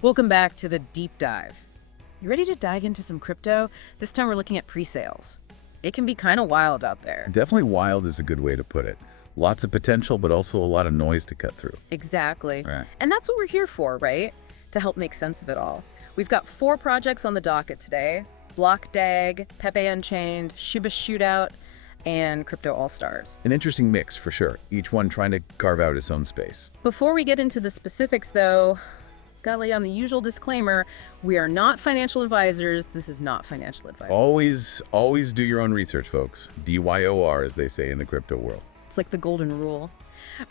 Welcome back to the deep dive. You ready to dive into some crypto? This time we're looking at pre-sales. It can be kind of wild out there. Definitely wild is a good way to put it. Lots of potential, but also a lot of noise to cut through. Exactly. Right. And that's what we're here for, right? To help make sense of it all. We've got 4 projects on the docket today. BlockDAG, Pepe Unchained, Shiba Shootout, and CryptoAll-Stars. An interesting mix, for sure. Each one trying to carve out its own space. Before we get into the specifics, though, gotta lay on the usual disclaimer, we are not financial advisors. This is not financial advice. Always do your own research, folks. DYOR, as they say in the crypto world. It's like the golden rule.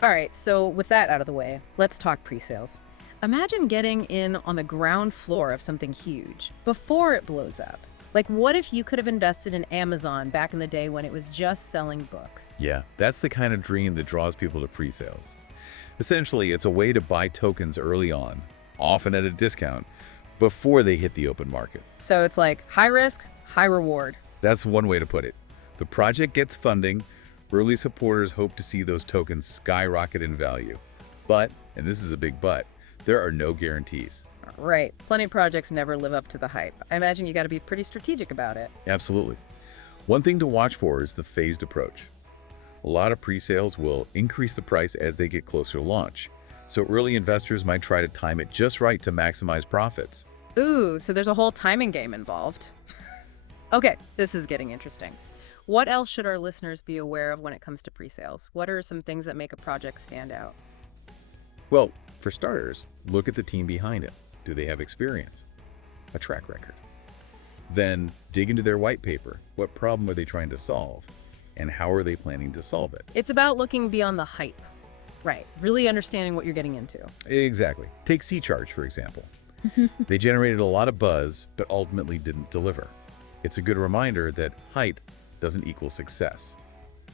All right, so with that out of the way, let's talk pre-sales. Imagine getting in on the ground floor of something huge before it blows up. Like, what if you could have invested in Amazon back in the day when it was just selling books? Yeah, that's the kind of dream that draws people to pre-sales. Essentially, it's a way to buy tokens early on, often at a discount, before they hit the open market. So it's like high risk, high reward. That's one way to put it. The project gets funding. Early supporters hope to see those tokens skyrocket in value. But, and this is a big but, there are no guarantees. Right. Plenty of projects never live up to the hype. I imagine you got to be pretty strategic about it. Absolutely. One thing to watch for is the phased approach. A lot of pre-sales will increase the price as they get closer to launch. So early investors might try to time it just right to maximize profits. Ooh, so there's a whole timing game involved. Okay, this is getting interesting. What else should our listeners be aware of when it comes to pre-sales? What are some things that make a project stand out? Well, for starters, look at the team behind it. Do they have experience? A track record? Then dig into their white paper. What problem are they trying to solve? And how are they planning to solve it? It's about looking beyond the hype. Right, really understanding what you're getting into. Exactly. Take C-Charge, for example. They generated a lot of buzz, but ultimately didn't deliver. It's a good reminder that hype doesn't equal success.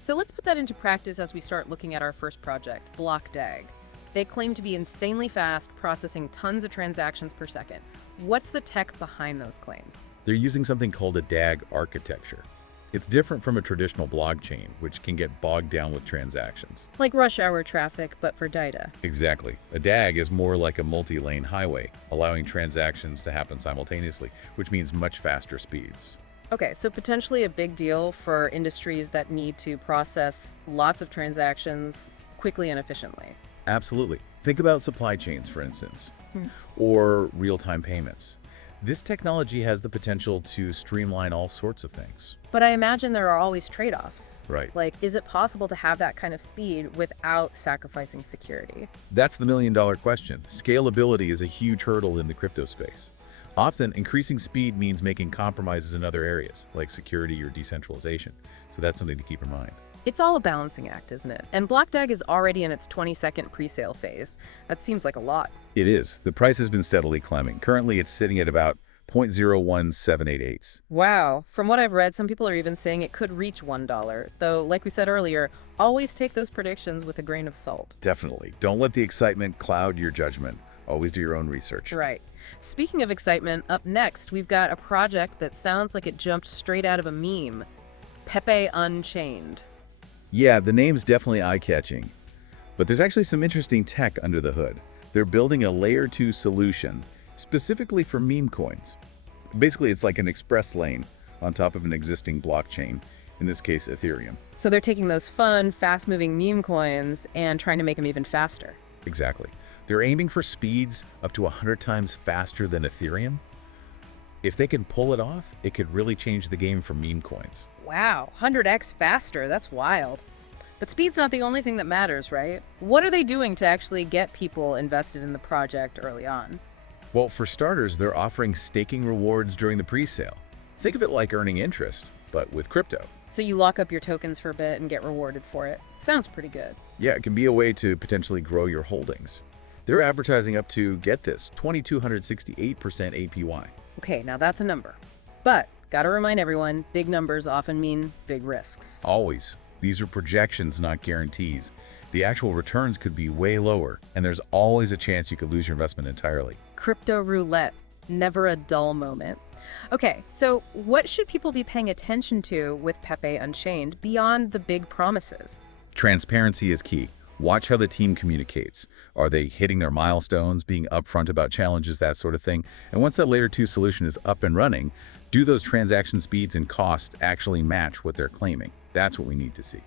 So let's put that into practice as we start looking at our first project, BlockDAG. They claim to be insanely fast, processing tons of transactions per second. What's the tech behind those claims? They're using something called a DAG architecture. It's different from a traditional blockchain, which can get bogged down with transactions. Like rush hour traffic, but for data. Exactly. A DAG is more like a multi-lane highway, allowing transactions to happen simultaneously, which means much faster speeds. Okay, so potentially a big deal for industries that need to process lots of transactions quickly and efficiently. Absolutely. Think about supply chains, for instance, or real-time payments. This technology has the potential to streamline all sorts of things. But I imagine there are always trade-offs. Right. Like, is it possible to have that kind of speed without sacrificing security? That's the million-dollar question. Scalability is a huge hurdle in the crypto space. Often, increasing speed means making compromises in other areas, like security or decentralization. So that's something to keep in mind. It's all a balancing act, isn't it? And BlockDAG is already in its 22nd pre-sale phase. That seems like a lot. It is. The price has been steadily climbing. Currently, it's sitting at about 0.01788. Wow. From what I've read, some people are even saying it could reach $1. Though, like we said earlier, always take those predictions with a grain of salt. Definitely. Don't let the excitement cloud your judgment. Always do your own research. Right. Speaking of excitement, up next, we've got a project that sounds like it jumped straight out of a meme. Pepe Unchained. Yeah, the name's definitely eye-catching. But there's actually some interesting tech under the hood. They're building a layer 2 solution specifically for meme coins. Basically, it's like an express lane on top of an existing blockchain, in this case, Ethereum. So they're taking those fun, fast-moving meme coins and trying to make them even faster. Exactly. They're aiming for speeds up to 100 times faster than Ethereum. If they can pull it off, it could really change the game for meme coins. Wow, 100x faster, that's wild. But speed's not the only thing that matters, right? What are they doing to actually get people invested in the project early on? Well, for starters, they're offering staking rewards during the pre-sale. Think of it like earning interest, but with crypto. So you lock up your tokens for a bit and get rewarded for it. Sounds pretty good. Yeah, it can be a way to potentially grow your holdings. They're advertising up to, get this, 2,268% APY. Okay, now that's a number. But gotta remind everyone, big numbers often mean big risks. Always. These are projections, not guarantees. The actual returns could be way lower, and there's always a chance you could lose your investment entirely. Crypto roulette, never a dull moment. Okay, so what should people be paying attention to with Pepe Unchained beyond the big promises? Transparency is key. Watch how the team communicates. Are they hitting their milestones, being upfront about challenges, that sort of thing? And once that layer 2 solution is up and running, do those transaction speeds and costs actually match what they're claiming? That's what we need to see.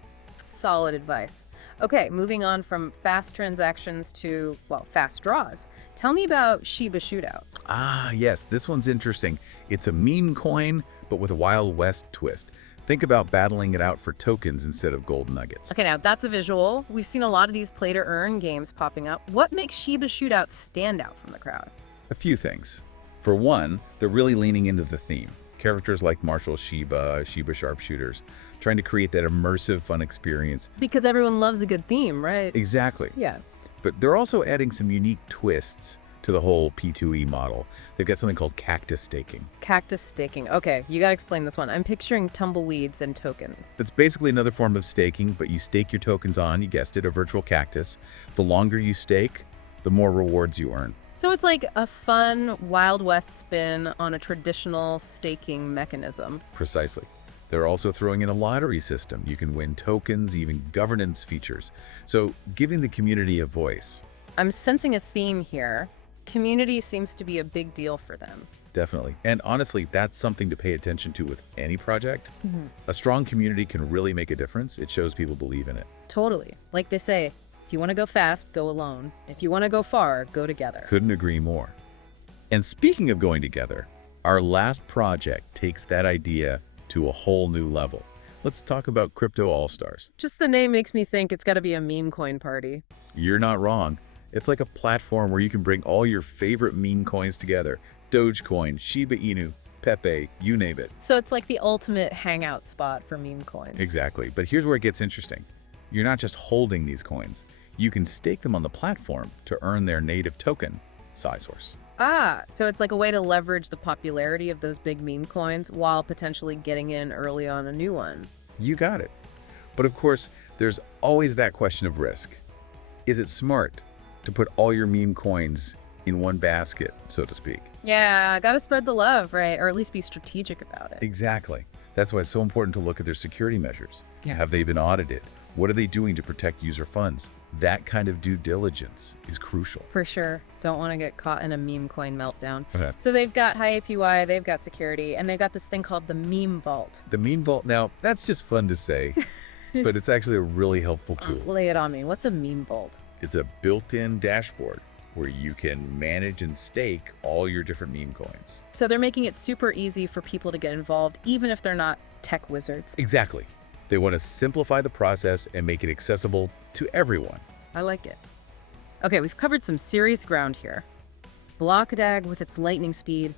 Solid advice. Okay, moving on from fast transactions to, well, fast draws. Tell me about Shiba Shootout. Ah, yes, this one's interesting. It's a meme coin, but with a Wild West twist. Think about battling it out for tokens instead of gold nuggets. Okay, now that's a visual. We've seen a lot of these play to earn games popping up. What makes Shiba Shootout stand out from the crowd? A few things. For one, they're really leaning into the theme. Characters like Marshal Shiba, Shiba Sharpshooters, trying to create that immersive, fun experience. Because everyone loves a good theme, right? Exactly. Yeah. But they're also adding some unique twists to the whole P2E model. They've got something called cactus staking. Cactus staking. Okay, you gotta explain this one. I'm picturing tumbleweeds and tokens. It's basically another form of staking, but you stake your tokens on, you guessed it, a virtual cactus. The longer you stake, the more rewards you earn. So it's like a fun Wild West spin on a traditional staking mechanism. Precisely. They're also throwing in a lottery system. You can win tokens, even governance features. So giving the community a voice. I'm sensing a theme here. Community seems to be a big deal for them. Definitely. And honestly, that's something to pay attention to with any project. A strong community can really make a difference. It shows people believe in it. Totally. Like they say, if you want to go fast, go alone. If you want to go far, go together. Couldn't agree more. And speaking of going together, our last project takes that idea to a whole new level. Let's talk about CryptoAll-Stars. Just the name makes me think it's got to be a meme coin party. You're not wrong. It's like a platform where you can bring all your favorite meme coins together. Dogecoin, Shiba Inu, Pepe, you name it. So it's like the ultimate hangout spot for meme coins. Exactly. But here's where it gets interesting. You're not just holding these coins. You can stake them on the platform to earn their native token, SciSource. Ah, so it's like a way to leverage the popularity of those big meme coins while potentially getting in early on a new one. You got it. But of course, there's always that question of risk. Is it smart to put all your meme coins in one basket, so to speak? Yeah, gotta spread the love, right? Or at least be strategic about it. Exactly. That's why it's so important to look at their security measures. Have they been audited? What are they doing to protect user funds? That kind of due diligence is crucial. For sure. Don't want to get caught in a meme coin meltdown. Okay. So they've got high APY, they've got security, and they've got this thing called the meme vault. The meme vault, now, that's just fun to say, but it's actually a really helpful tool. Lay it on me. What's a meme vault? It's a built-in dashboard where you can manage and stake all your different meme coins. So they're making it super easy for people to get involved, even if they're not tech wizards. Exactly. They want to simplify the process and make it accessible to everyone. I like it. Okay, we've covered some serious ground here. BlockDAG with its lightning speed,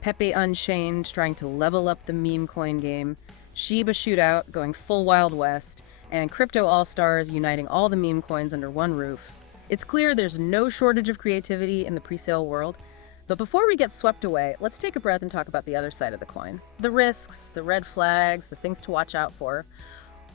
Pepe Unchained trying to level up the meme coin game, Shiba Shootout going full Wild West, and CryptoAll-Stars uniting all the meme coins under one roof. It's clear there's no shortage of creativity in the presale world, but before we get swept away, let's take a breath and talk about the other side of the coin. The risks, the red flags, the things to watch out for.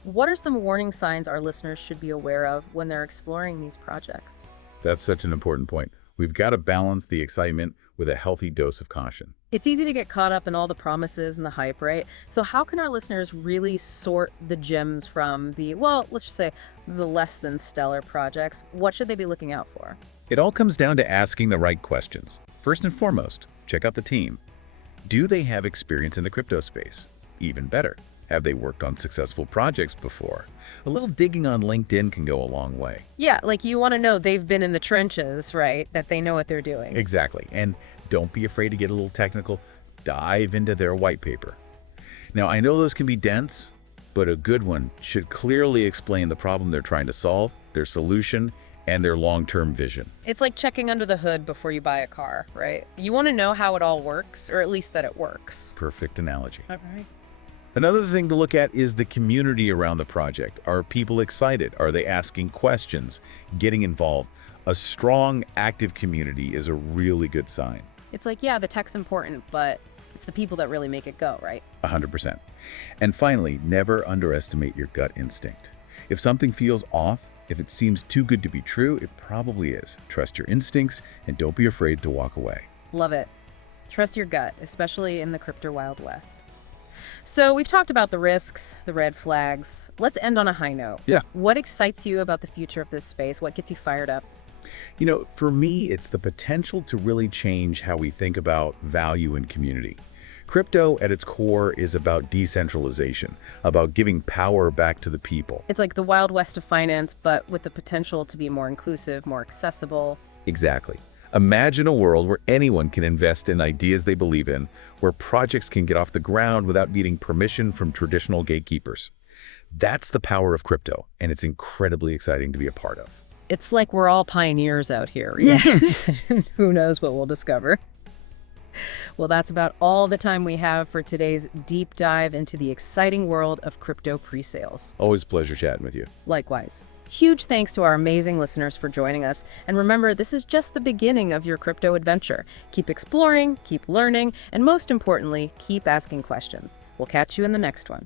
What are some warning signs our listeners should be aware of when they're exploring these projects? That's such an important point. We've got to balance the excitement with a healthy dose of caution. It's easy to get caught up in all the promises and the hype, right? So how can our listeners really sort the gems from the, well, let's just say the less than stellar projects? What should they be looking out for? It all comes down to asking the right questions. First and foremost, check out the team. Do they have experience in the crypto space? Even better, have they worked on successful projects before? A little digging on LinkedIn can go a long way. Yeah, like you want to know they've been in the trenches, right? That they know what they're doing. Exactly. And don't be afraid to get a little technical. Dive into their white paper. Now, I know those can be dense, but a good one should clearly explain the problem they're trying to solve, their solution, and their long-term vision. It's like checking under the hood before you buy a car, right? You want to know how it all works, or at least that it works. Perfect analogy. All right. Another thing to look at is the community around the project. Are people excited? Are they asking questions, getting involved? A strong, active community is a really good sign. It's like, yeah, the tech's important, but it's the people that really make it go, right? 100%. And finally, never underestimate your gut instinct. If something feels off, if it seems too good to be true, it probably is. Trust your instincts and don't be afraid to walk away. Love it. Trust your gut, especially in the crypto Wild West. So we've talked about the risks, the red flags. Let's end on a high note. Yeah. What excites you about the future of this space? What gets you fired up? For me, it's the potential to really change how we think about value and community. Crypto, at its core, is about decentralization, about giving power back to the people. It's like the Wild West of finance, but with the potential to be more inclusive, more accessible. Exactly. Imagine a world where anyone can invest in ideas they believe in, where projects can get off the ground without needing permission from traditional gatekeepers. That's the power of crypto, and it's incredibly exciting to be a part of. It's like we're all pioneers out here. Yeah. Who knows what we'll discover? Well, that's about all the time we have for today's deep dive into the exciting world of crypto pre-sales. Always a pleasure chatting with you. Likewise. Huge thanks to our amazing listeners for joining us. And remember, this is just the beginning of your crypto adventure. Keep exploring, keep learning, and most importantly, keep asking questions. We'll catch you in the next one.